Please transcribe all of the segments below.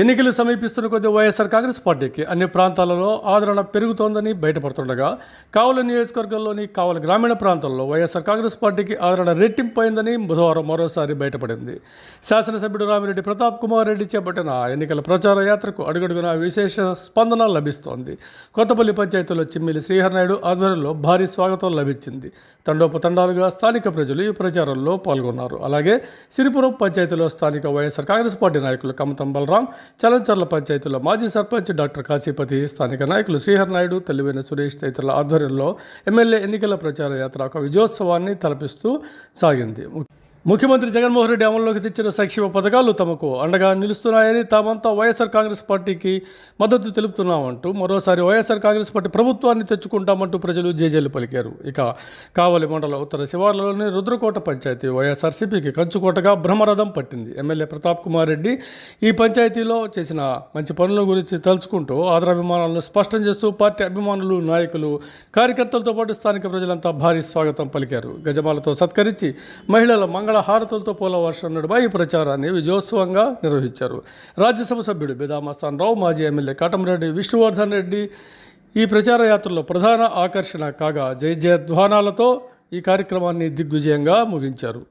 ఎన్నికలు సమీపిస్తున్న కొద్దీ వైఎస్ఆర్ కాంగ్రెస్ పార్టీకి అన్ని ప్రాంతాలలో ఆదరణ పెరుగుతోందని బయటపడుతుండగా కావలి నియోజకవర్గంలోని కావలి గ్రామీణ ప్రాంతాల్లో వైఎస్ఆర్ కాంగ్రెస్ పార్టీకి ఆదరణ రెట్టింపైందని బుధవారం మరోసారి బయటపడింది. శాసనసభ్యుడు రామిరెడ్డి ప్రతాప్ కుమార్ రెడ్డి చేపట్టిన ఎన్నికల ప్రచార యాత్రకు అడుగడుగునా విశేష స్పందన లభిస్తోంది. కొత్తపల్లి పంచాయతీలో చిమ్మిలి శ్రీహరినాయుడు ఆధ్వర్యంలో భారీ స్వాగతం లభించింది. తండోపతండాలుగా స్థానిక ప్రజలు ఈ ప్రచారంలో పాల్గొన్నారు. అలాగే సిరిపురం పంచాయతీలో స్థానిక వైఎస్ఆర్ కాంగ్రెస్ పార్టీ నాయకులు కమతం బలరాం, చలంచర్ల పంచాయతీలో మాజీ సర్పంచ్ డాక్టర్ కాశీపతి, స్థానిక నాయకులు శ్రీహరినాయుడు, తెల్లివేన సురేష్ తదితరుల ఆధ్వర్యంలో ఎమ్మెల్యే ఎన్నికల ప్రచార యాత్ర ఒక విజయోత్సవాన్ని తలపిస్తూ సాగింది. ముఖ్యమంత్రి జగన్మోహన్ రెడ్డి అమల్లోకి తెచ్చిన సంక్షేమ పథకాలు తమకు అండగా నిలుస్తున్నాయని, తామంతా వైఎస్ఆర్ కాంగ్రెస్ పార్టీకి మద్దతు తెలుపుతున్నామంటూ మరోసారి వైఎస్ఆర్ కాంగ్రెస్ పార్టీ ప్రభుత్వాన్ని తెచ్చుకుంటామంటూ ప్రజలు జేజేలు పలికారు. ఇక కావలి మండల ఉత్తర శివార్లలోని రుద్రకోట పంచాయతీ వైఎస్ఆర్సీపీకి కంచుకోటగా బ్రహ్మరథం పట్టింది. ఎమ్మెల్యే ప్రతాప్ కుమార్ రెడ్డి ఈ పంచాయతీలో చేసిన మంచి పనుల గురించి తలుచుకుంటూ ఆదరాభిమానాలను స్పష్టం చేస్తూ పార్టీ అభిమానులు, నాయకులు, కార్యకర్తలతో పాటు స్థానిక ప్రజలంతా భారీ స్వాగతం పలికారు. గజమాలతో సత్కరించి మహిళల హారతులతో పోల వర్షం నడుమ ఈ ప్రచారాన్ని విజయోత్సవంగా నిర్వహించారు. రాజ్యసభ సభ్యుడు బెదామస్తాన్ రావు, మాజీ ఎమ్మెల్యే కాటంరెడ్డి విష్ణువర్ధన్ రెడ్డి ఈ ప్రచార యాత్రలో ప్రధాన ఆకర్షణ కాగా జయ జయధ్వానాలతో ఈ కార్యక్రమాన్ని దిగ్విజయంగా ముగించారు.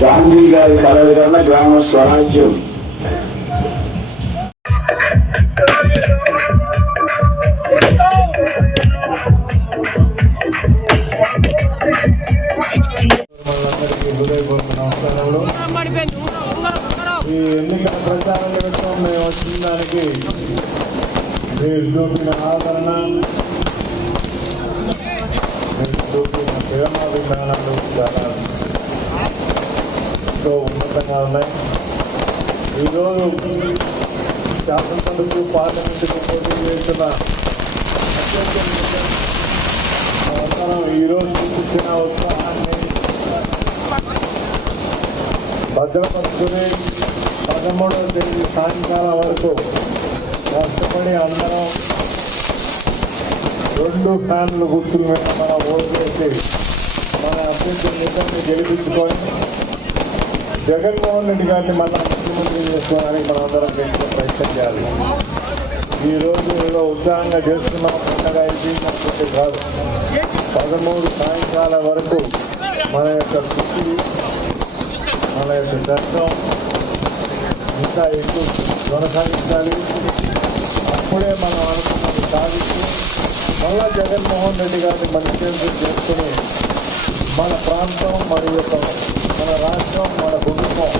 గాంధీ గారి కలవిరన్న గ్రామ స్వరాజ్యం. ఈ ఎన్నికల ప్రచార నిమిత్తం మేము వచ్చిన దానికి మీరు చూపిన ఆదరణ, మీరు చూపిన ప్రేమ విధానాలు చాలా ఎంతో ఉన్నతంగా ఉన్నాయి. ఈరోజు శాసనసభకు పార్లమెంటుకు పోటీ చేస్తున్న అవసరం ఈరోజు చూపించిన ఉత్సాహాన్ని భద్రపరుచుకుని 13వ తేదీ సాయంకాలం వరకు కష్టపడి అందరం 2 ఫ్యాన్లు గుర్తుల మీద మనం ఓటు వేసి మన అభ్యర్థులన్నింటినీ గెలిపించుకొని జగన్మోహన్ రెడ్డి గారిని మళ్ళా ముఖ్యమంత్రి చేసుకోవడానికి మనం అందరం ప్రయత్నం చేయాలి. ఈరోజు ఏదో ఉత్సాహంగా చేస్తున్నాం, పండగ అయిపోయింది కాదు. 13 సాయంకాలం వరకు మన యొక్క కృషి, మన యొక్క కష్టం ఇంకా ఎక్కువ కొనసాగించాలి. అప్పుడే మనం అనుకున్నది సాధిస్తూ మళ్ళా జగన్మోహన్ రెడ్డి గారిని ముఖ్యమంత్రి చేసుకుని మన ప్రాంతం మరియు మన రాష్ట్రం, మన కుటుంబం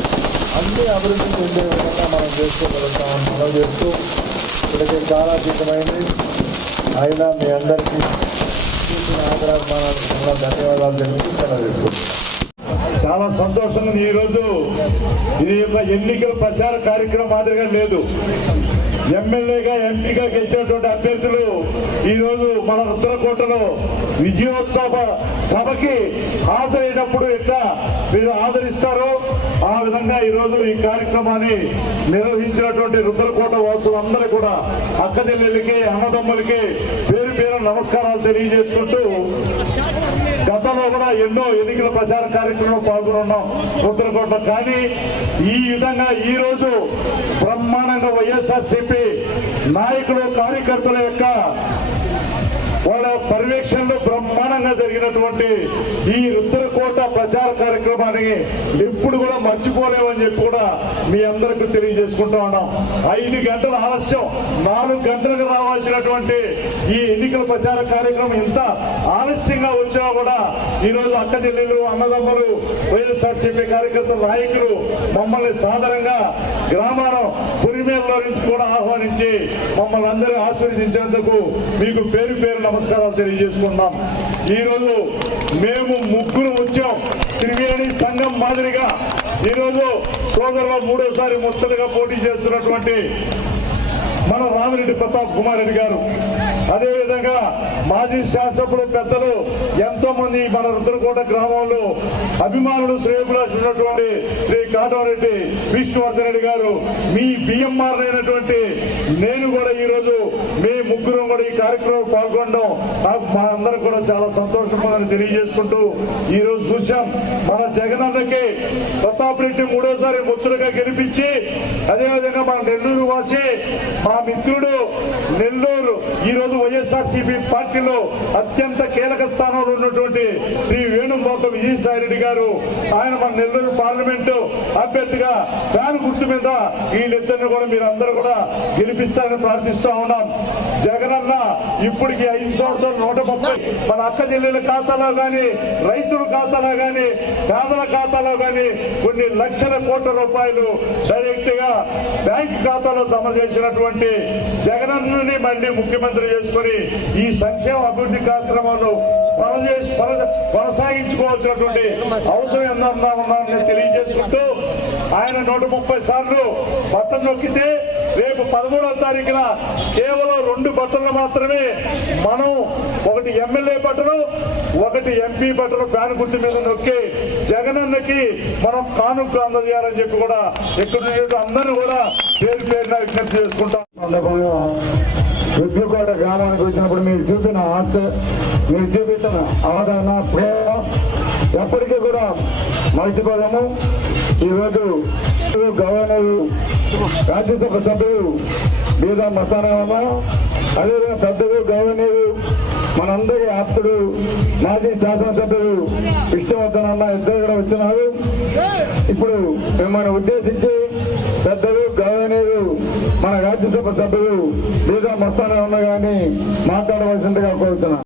అన్ని అభివృద్ధి చెందే విధంగా మనం చేసుకోగలుగుతామని మనం చేస్తూ ఇప్పటికే చాలా అతీతమైంది. అయినా మీ అందరికీ చూసిన ఆదరాభిమానాలకు చాలా ధన్యవాదాలు తెలుపుతూ సెలవు. చాలా సంతోషంగా ఈరోజు ఇది ఒక ఎన్నికల ప్రచార కార్యక్రమం మాదిరిగా లేదు. ఎమ్మెల్యేగా ఎంపీగా గెలిచినటువంటి అభ్యర్థులు ఈరోజు మన రుద్రకోటలో విజయోత్సవ సభకి హాజరైనప్పుడు ఎట్లా మీరు ఆదరిస్తారో ఆ విధంగా ఈరోజు ఈ కార్యక్రమాన్ని నిర్వహించినటువంటి రుద్రకోట వాసులందరూ కూడా అక్క చెల్లెళ్ళకి, అన్నదమ్ములకి పేరు పేరు నమస్కారాలు తెలియజేసుకుంటూ గతంలో కూడా ఎన్నో ఎన్నికల ప్రచార కార్యక్రమంలో పాల్గొన్నాం రుద్రకోట. కానీ ఈ విధంగా ఈ రోజు బ్రహ్మాండంగా వైఎస్ఆర్సీపీ నాయకులు, కార్యకర్తల యొక్క వాళ్ళ పర్యవేక్షణలో బ్రహ్మాండంగా జరిగినటువంటి ఈ రుద్రకోట ప్రచార కార్యక్రమాన్ని ఎప్పుడు కూడా మర్చిపోలేమని చెప్పి కూడా మీ అందరికీ తెలియజేసుకుంటా ఉన్నాం. 5 గంటల ఆలస్యం, 4 గంటలకు రావాల్సినటువంటి ఈ ఎన్నికల ప్రచార కార్యక్రమం ఇంత ఆలస్యంగా వచ్చినా కూడా ఈరోజు అక్క చెల్లెలు, అన్నదమ్ములు, వైఎస్ఆర్సీపీ కార్యకర్తల నాయకులు మమ్మల్ని సాధారణంగా గ్రామాల పురిమేల్లో నుంచి కూడా ఆహ్వానించి మమ్మల్ని అందరూ ఆశీర్వదించేందుకు మీకు పేరు పేరు నమస్కారాలు తెలియజేసుకున్నాం. ఈరోజు మేము 3 వచ్చాం. త్రివేణి సంఘం మాదిరిగా ఈరోజు సోదరులో 3వసారి ముత్తలుగా పోటీ చేస్తున్నటువంటి మన రామిరెడ్డి ప్రతాప్ కుమార్ రెడ్డి గారు, అదేవిధంగా మాజీ శాసకులు పెద్దలు ఎంతో మంది మన రుద్రకోట గ్రామంలో అభిమానులు, శ్రేయభిలాషున్నటువంటి శ్రీ కాటమరెడ్డి విష్ణువర్ధన్ రెడ్డి గారు, మీ బిఎంఆర్ అయినటువంటి నేను కూడా ఈరోజు మీ 3 కూడా ఈ కార్యక్రమంలో పాల్గొనడం నాకు మా అందరికి కూడా చాలా సంతోషంగా తెలియజేసుకుంటూ ఈరోజు చూశాం మన జగనన్నకి ప్రతాప్ రెడ్డి 3వసారి ముత్తులుగా గెలిపించి, అదేవిధంగా మన నెల్లూరు వాసి మా మిత్రుడు నెల్లూరు ఈరోజు వైఎస్ఆర్సీపీ పార్టీలో అత్యంత కీలక స్థానంలో ఉన్నటువంటి శ్రీ వేణుగోపాల విజయసాయి రెడ్డి గారు, ఆయన మన నెల్లూరు పార్లమెంటు అభ్యర్థిగా ఫ్యాన్ గుర్తు మీద వీళ్ళిద్దరిని కూడా మీరు అందరూ కూడా గెలిపిస్తారని ప్రార్థిస్తూ ఉన్నాం. జగనన్న ఇప్పటికి 5 సంవత్సరాలు 130 మన అక్క చెల్లెల ఖాతాలో కానీ, రైతుల ఖాతాలో కానీ, పేదల ఖాతాలో కానీ కొన్ని లక్షల కోట్ల రూపాయలు డైరెక్ట్ గా బ్యాంక్ ఖాతాలో జమ చేసినటువంటి జగనన్నని మళ్ళీ ముఖ్యమంత్రి చేసుకుని ఈ సంక్షేమ అభివృద్ధి కార్యక్రమాలు కొనసాగించుకోవాల్సినటువంటి అవసరం ఎంతన్నా ఉన్నామని తెలియజేసుకుంటూ ఆయన 130 సార్లు బట్టలు నొక్కితే రేపు 13వ తారీఖున కేవలం 2 బట్టలు మాత్రమే మనం, ఒకటి ఎమ్మెల్యే బట్టలు, ఒకటి ఎంపీ బట్టలు ఫ్యాన్ గుర్తు మీద నొక్కి జగనన్నకి మనం కానుక అందజేయాలని చెప్పి కూడా ఇక్కడ అందరూ కూడా పేరు పేరున విజ్ఞప్తి చేసుకుంటాం. రుద్రకోట గ్రామానికి వచ్చినప్పుడు మీరు చూపిన ఆశ, మీరు చూపిస్తున్న అవగాహన, ప్రేమ ఎప్పటికీ కూడా మర్చిపోదాము. ఈరోజు గవర్నర్, రాజ్యసభ సభ్యులు బీదా మస్తానమ్మ, అదేవిధంగా పెద్దలు, గవర్నర్, మనందరి ఆప్తుడు మాజీ శాసనసభ్యులు విష్ణువర్ధన్ ఇద్దరు కూడా వచ్చినారు. ఇప్పుడు మిమ్మల్ని ఉద్దేశించి పెద్దలు, గవర్నర్, మన రాజ్యసభ సభ్యులు బీదా మస్తానమ్మ గారిని మాట్లాడవలసిందిగా కోరుతున్నాను.